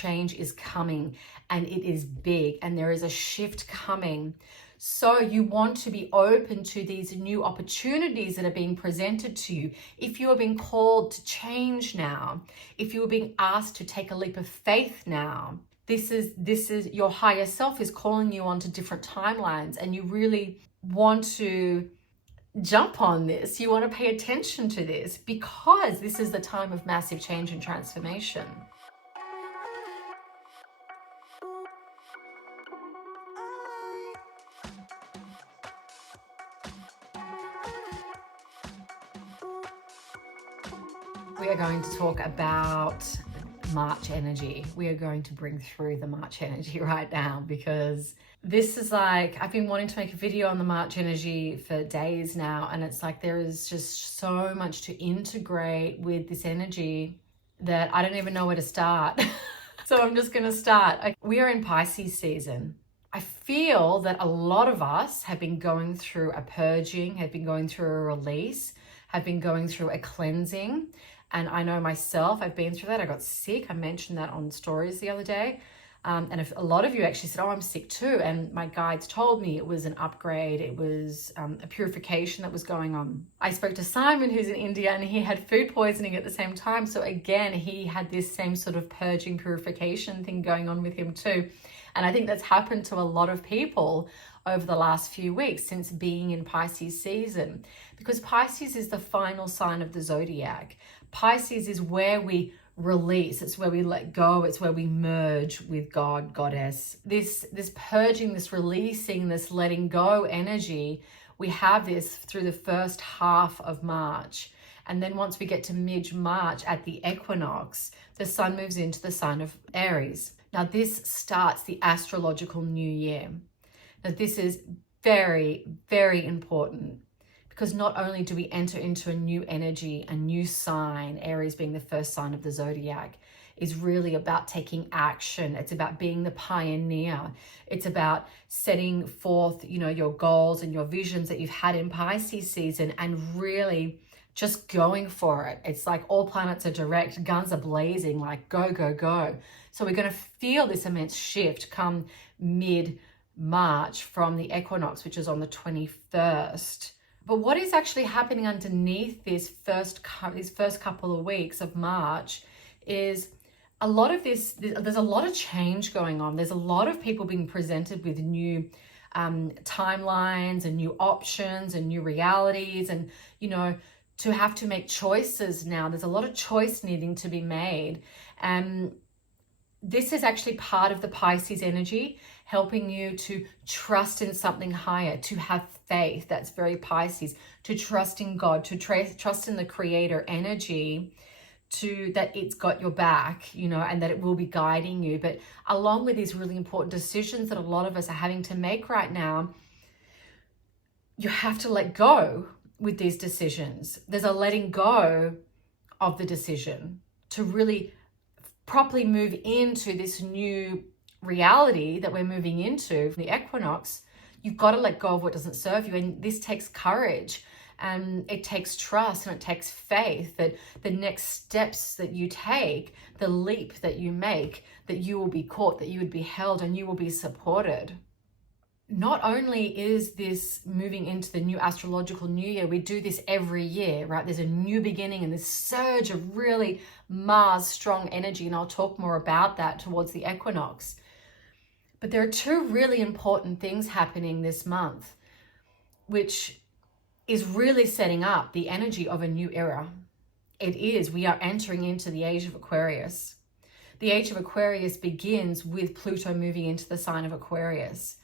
change is coming, and it is big, and there is a shift coming. So you want to be open to these new opportunities that are being presented to you. If you are being called to change now, if you are being asked to take a leap of faith now, this is your higher self is calling you onto different timelines, and you really want to jump on this. You want to pay attention to this, because this is the time of massive change and transformation. We are going to talk about March energy. We are going to bring through the March energy right now, because this is like, I've been wanting to make a video on the March energy for days now, and it's like there is just so much to integrate with this energy that I don't even know where to start. So I'm just going to start. We are in Pisces season. I feel that a lot of us have been going through a purging, have been going through a release, have been going through a cleansing. And I know myself, I've been through that. I got sick. I mentioned that on stories the other day. And if a lot of you actually said, oh, I'm sick too. And my guides told me it was an upgrade. It was a purification that was going on. I spoke to Simon, who's in India, and he had food poisoning at the same time. So again, he had this same sort of purging purification thing going on with him too. And I think that's happened to a lot of people over the last few weeks since being in Pisces season, because Pisces is the final sign of the zodiac. Pisces is where we release, it's where we let go, it's where we merge with God, Goddess. This purging, this releasing, this letting go energy, we have this through the first half of March. And then once we get to mid-March at the equinox, the sun moves into the sign of Aries. Now this starts the astrological new year. Now this is very, very important, because not only do we enter into a new energy, a new sign, Aries being the first sign of the zodiac, is really about taking action. It's about being the pioneer. It's about setting forth, your goals and your visions that you've had in Pisces season, and really just going for it. It's like all planets are direct, guns are blazing, like go, go, go. So we're going to feel this immense shift come mid-March from the equinox, which is on the 21st. But what is actually happening underneath these first couple of weeks of March is a lot of this, there's a lot of change going on. There's a lot of people being presented with new timelines and new options and new realities, and, to have to make choices now. There's a lot of choice needing to be made. And this is actually part of the Pisces energy, helping you to trust in something higher, to have faith. That's very Pisces. To trust in God, to trust in the creator energy, that it's got your back, and that it will be guiding you. But along with these really important decisions that a lot of us are having to make right now, you have to let go with these decisions. There's a letting go of the decision to really properly move into this new reality that we're moving into, the equinox. You've got to let go of what doesn't serve you. And this takes courage, and it takes trust, and it takes faith that the next steps that you take, the leap that you make, that you will be caught, that you would be held, and you will be supported. Not only is this moving into the new astrological new year, we do this every year, right? There's a new beginning and this surge of really Mars strong energy, and I'll talk more about that towards the equinox. But there are two really important things happening this month, which is really setting up the energy of a new era. We are entering into the age of Aquarius. The age of Aquarius begins with Pluto moving into the sign of Aquarius.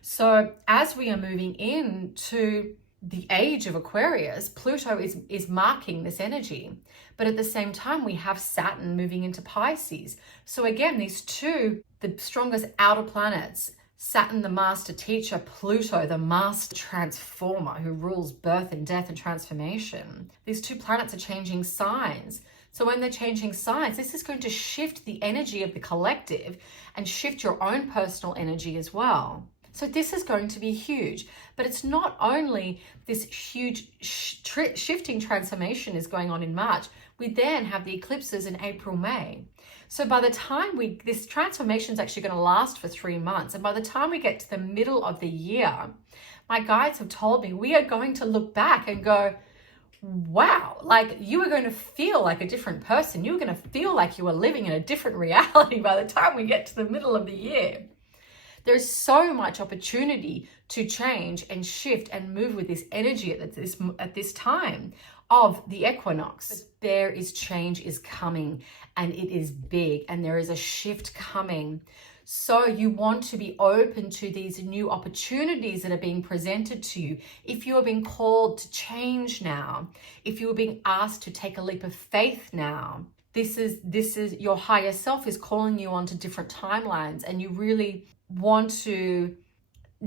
So as we are moving into the age of Aquarius, Pluto is marking this energy. But at the same time, we have Saturn moving into Pisces. So again, these two, the strongest outer planets, Saturn, the master teacher, Pluto, the master transformer who rules birth and death and transformation. These two planets are changing signs. So when they're changing signs, this is going to shift the energy of the collective and shift your own personal energy as well. So this is going to be huge, but it's not only this huge shifting transformation is going on in March. We then have the eclipses in April, May. So by the time this transformation is actually going to last for 3 months. And by the time we get to the middle of the year, my guides have told me we are going to look back and go, wow, like you are going to feel like a different person. You're going to feel like you are living in a different reality by the time we get to the middle of the year. There's so much opportunity to change and shift and move with this energy at this time of the equinox. But there is change is coming, and it is big, and there is a shift coming. So you want to be open to these new opportunities that are being presented to you. If you are being called to change now, if you are being asked to take a leap of faith now, this is your higher self is calling you onto different timelines, and you really want to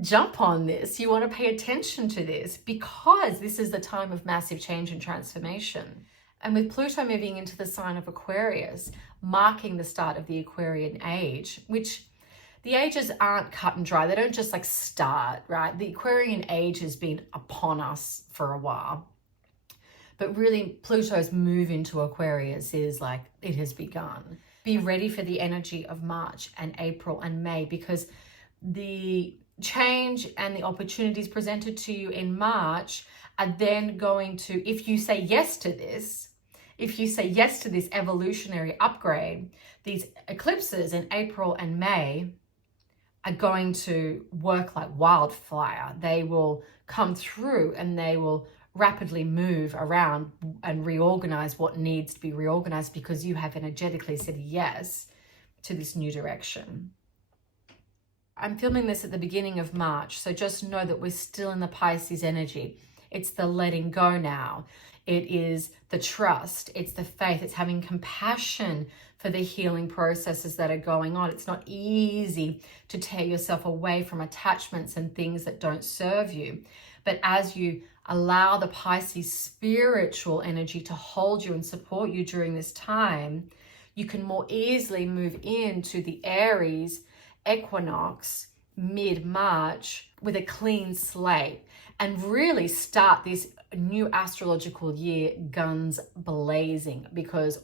jump on this. You want to pay attention to this because this is the time of massive change and transformation. And with Pluto moving into the sign of Aquarius, marking the start of the Aquarian age, which the ages aren't cut and dry. They don't just like start, right? The Aquarian age has been upon us for a while. But really, Pluto's move into Aquarius is like, it has begun. Be ready for the energy of March and April and May, because the change and the opportunities presented to you in March are then going to, if you say yes to this, evolutionary upgrade, these eclipses in April and May are going to work like wildfire. They will come through and they will rapidly move around and reorganize what needs to be reorganized because you have energetically said yes to this new direction. I'm filming this at the beginning of March, so just know that we're still in the Pisces energy. It's the letting go now. It is the trust. It's the faith. It's having compassion for the healing processes that are going on. It's not easy to tear yourself away from attachments and things that don't serve you. But as you allow the Pisces spiritual energy to hold you and support you during this time, you can more easily move into the Aries equinox mid-March with a clean slate and really start this new astrological year guns blazing, because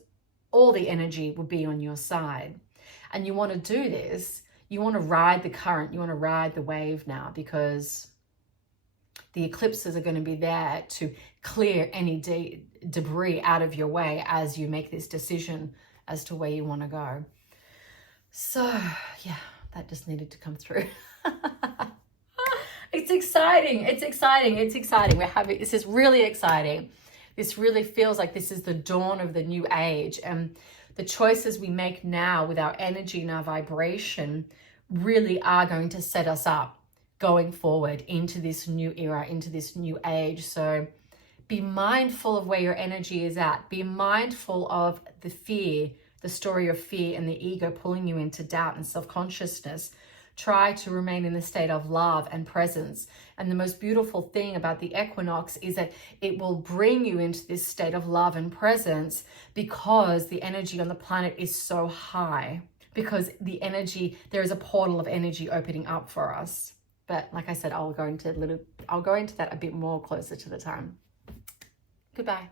all the energy will be on your side. And you want to do this, you want to ride the current, you want to ride the wave now, because the eclipses are going to be there to clear any debris out of your way as you make this decision as to where you want to go. So yeah, that just needed to come through. It's exciting. It's exciting. It's exciting. This is really exciting. This really feels like this is the dawn of the new age. And the choices we make now with our energy and our vibration really are going to set us up going forward into this new era, into this new age. So be mindful of where your energy is at. Be mindful of the fear, the story of fear and the ego pulling you into doubt and self-consciousness. Try to remain in the state of love and presence. And the most beautiful thing about the equinox is that it will bring you into this state of love and presence because the energy on the planet is so high. Because the energy, there is a portal of energy opening up for us. But like I said, I'll go into that a bit more closer to the time. Goodbye.